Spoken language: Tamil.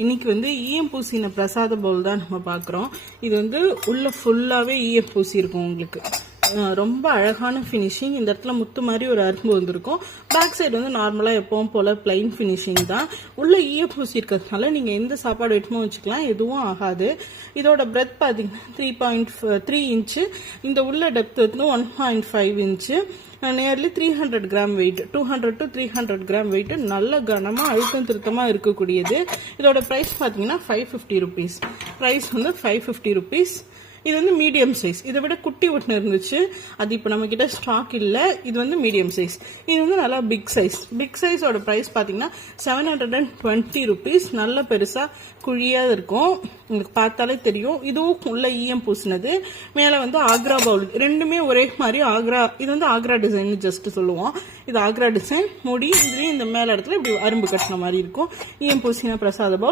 இன்னைக்கு வந்து ஈயம் பூசின பிரசாத பவுல் தான் நம்ம பார்க்குறோம். இது வந்து உள்ள ஃபுல்லாகவே ஈயம் பூசி இருக்கும். உங்களுக்கு ரொம்ப அழகான ஃபினிஷிங். இந்த இடத்துல முத்து மாதிரி ஒரு அரும்பு வந்திருக்கும். பேக் சைடு வந்து நார்மலாக எப்பவும் போல் பிளைன் ஃபினிஷிங் தான். உள்ள ஈயம் பூசி இருக்கிறதுனால நீங்கள் எந்த சாப்பாடு வெட்டுமோ வச்சுக்கலாம், எதுவும் ஆகாது. இதோட பிரெத் பார்த்தீங்கன்னா 3.3 இன்ச்சு. இந்த உள்ள டெப்த் வந்து 1.5 inch. Nearly 300 gram wait, 200 to 300 gram wait. நல்ல கனமாக அழுத்தம் திருத்தமாக இருக்கக்கூடியது. இதோட ப்ரைஸ் பார்த்தீங்கன்னா 550 ருபீஸ். ப்ரைஸ் வந்து 550 ருபீஸ். இது வந்து மீடியம் சைஸ். இதை விட குட்டி ஒன்று இருந்துச்சு, அது இப்போ நம்ம கிட்ட ஸ்டாக் இல்லை. இது வந்து மீடியம் சைஸ். இது வந்து நல்லா பிக் சைஸ். பிக் சைஸோட ப்ரைஸ் பார்த்தீங்கன்னா 720 ருபீஸ். நல்ல பெருசாக குழியாக இருக்கும், உங்களுக்கு பார்த்தாலே தெரியும். இதுவும் உள்ள ஈயம் பூசினது. மேலே வந்து ஆக்ரா பவுல், ரெண்டுமே ஒரே மாதிரி ஆக்ரா. இது வந்து ஆக்ரா டிசைன் ஜஸ்ட் சொல்லுவோம். இது ஆக்ரா டிசைன். முடி இதுலேயும் இந்த மேலே இடத்துல இப்படி அரும்பு கட்டின மாதிரி இருக்கும். ஈயம் பூசின பிரசாத பவுல்.